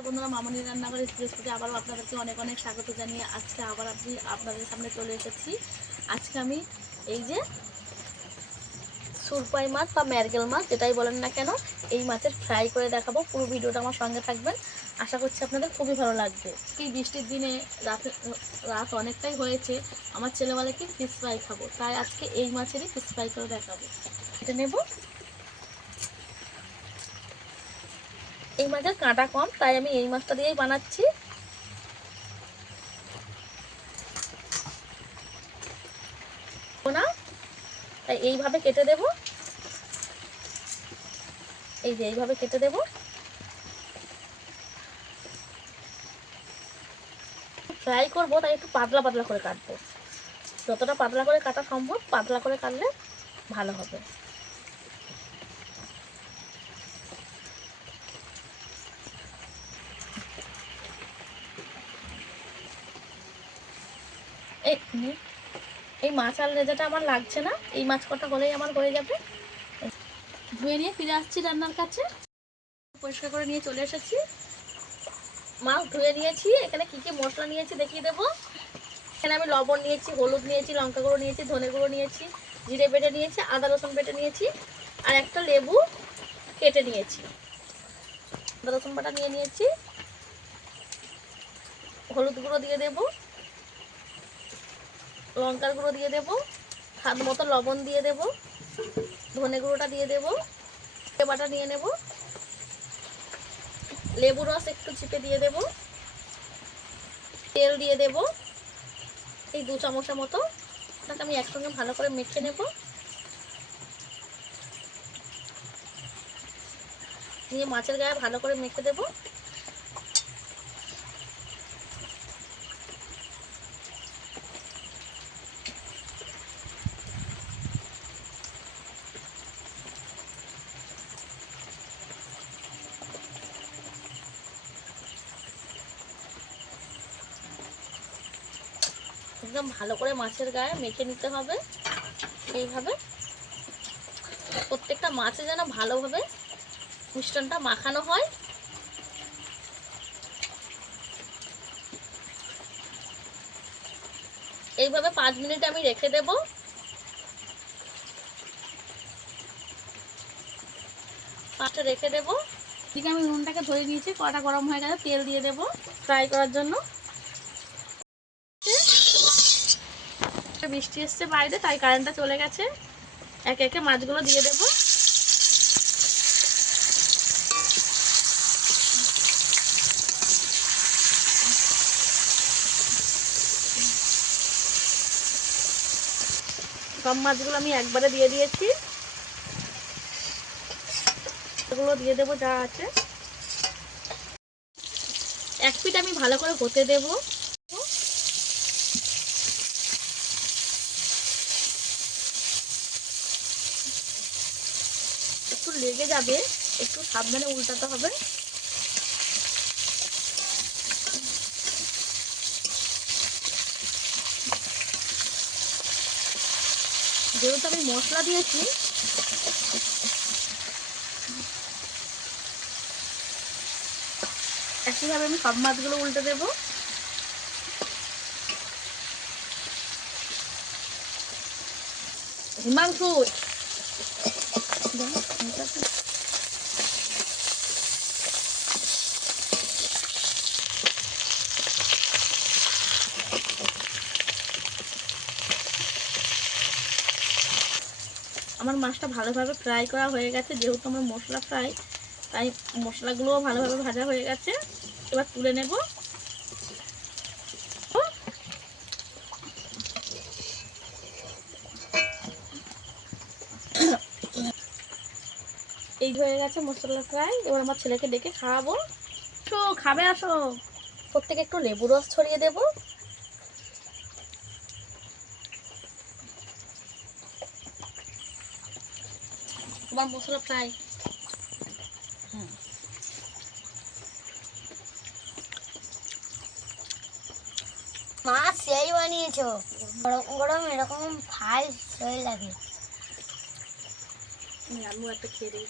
নমস্কার বন্ধুরা, মামনি রান্নাঘর রেসিপিতে আবারও আপনাদেরকে অনেক অনেক স্বাগত জানিয়ে আজকে আবার আপনাদের সামনে চলে এসেছি। আজকে আমি এই যে সুরপাই মাছ বা ম্যারগেল মাছ যেটাই বলেন না কেন, এই মাছের ফ্রাই করে দেখাবো। পুরো ভিডিওটা আমার সঙ্গে থাকবেন, আশা করছি আপনাদের খুবই ভালো লাগবে। এই বৃষ্টির দিনে রাত অনেকটাই হয়েছে, আমার ছেলে বলে কি ফিশ ফ্রাই খাবো, তাই আজকে এই মাছেরই ফিশ ফ্রাই করে দেখাবো। এটা নেব, এই মাছের কাঁটা কম তাই আমি এই মাছটা দিয়েই বানাচ্ছি। না, তাই এইভাবে কেটে দেব, এই যে এইভাবে কেটে দেব। ফ্রাই করবো তাই একটু পাতলা পাতলা করে কাটবো, যতটা পাতলা করে কাটা সম্ভব পাতলা করে কাটলে ভালো হবে। এই মাছ আর লেজাটা আমার লাগছে না, এই মাছ কটা হলেই আমার হয়ে যাবে। ধুয়ে নিয়ে ফিরে আসছি রান্নার কাছে, পরিষ্কার করে নিয়ে চলে এসেছি। মাছ ধুয়ে নিয়েছি, এখানে কি কি মশলা নিয়েছি দেখিয়ে দেবো। এখানে আমি লবণ নিয়েছি, হলুদ নিয়েছি, লঙ্কা গুঁড়ো নিয়েছি, ধনে গুঁড়ো নিয়েছি, জিরে বেটে নিয়েছি, আদা রসুন বেটে নিয়েছি, আর একটা লেবু কেটে নিয়েছি। আদা রসুন বাটা নিয়ে নিয়েছি, হলুদ গুঁড়ো দিয়ে দেব, লঙ্কার গুঁড়ো দিয়ে দেব, স্বাদ মতো লবণ দিয়ে দেব, ধনে গুঁড়োটা দিয়ে দেব, বাটা নিয়ে নেব, লেবু রস একটু চিপে দিয়ে দেব, তেল দিয়ে দেব এই 2 চামচের মতো। তাকে আমি একসঙ্গে ভালো করে মেখে নেব, নিয়ে মাছের গায়ে ভালো করে মেখে দেব। একদম ভালো করে মাছের গায়ে মেখে নিতে হবে। এইভাবে প্রত্যেকটা মাছে যেন ভালোভাবে মিশ্রণটা মাখানো হয়। এইভাবে 5 মিনিট আমি রেখে দেব। পাঁচটা রেখে দেব। ঠিক আমি নুনটাকে ধরে নিয়েছি, কড়াটা গরম হয়ে গেছে, তেল দিয়ে দেব ফ্রাই করার জন্য। বৃষ্টি এসছে বাইরে তাই কারেন্টটা চলে গেছে। একে একে মাছগুলো দিয়ে দেব। সব মাছগুলো আমি একবারে দিয়ে দিয়েছি, এগুলো দিয়ে দেবো যা আছে। এক পিঠ আমি ভালো করে হতে দেব। একটু লেগে যাবে, একটু সাবধানে উল্টাতে হবে। যেহেতু আমি মশলা দিয়েছি, একইভাবে আমি সব মাছগুলো উল্টে দেব। হিমাংশু, আমার মাছটা ভালোভাবে ফ্রাই করা হয়ে গেছে। যেহেতু আমার মশলা ফ্রাই, তাই মশলাগুলোও ভালোভাবে ভাজা হয়ে গেছে। এবার তুলে নেব। এই হয়ে গেছে মশলা ফ্রাই। এবার আমার ছেলেকে ডেকে খাওয়াবো। তো খাবে, আসো। প্রত্যেকে একটু লেবু রস ছড়িয়ে দেব। তোমার মশলা ফ্রাই। মা সেই বানিয়েছো, গরম গরম এরকম ফ্রাই সেই লাগে। আলু একটা খেয়ে দিই।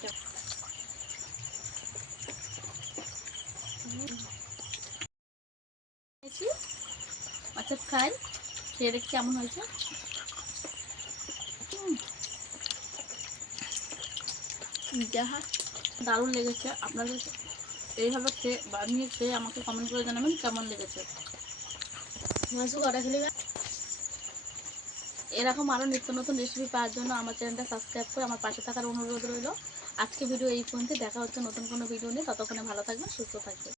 নিয়েছি মাছের ফ্রাই, খেয়ে দেখি কেমন হয়েছে। যাহা দারুণ লেগেছে। আপনাদের এইভাবে বানিয়ে খেয়ে আমাকে কমেন্ট করে জানাবেন কেমন লেগেছে। মাছও কটা খেলে এরকম আরও নিত্য নতুন রেসিপি পাওয়ার জন্য আমার চ্যানেলটা সাবস্ক্রাইব করে আমার পাশে থাকার অনুরোধ রইল। আজকে ভিডিও এই পর্যন্ত, দেখা হচ্ছে নতুন কোনো ভিডিও নিয়ে। ততক্ষণে ভালো থাকবেন, সুস্থ থাকবেন।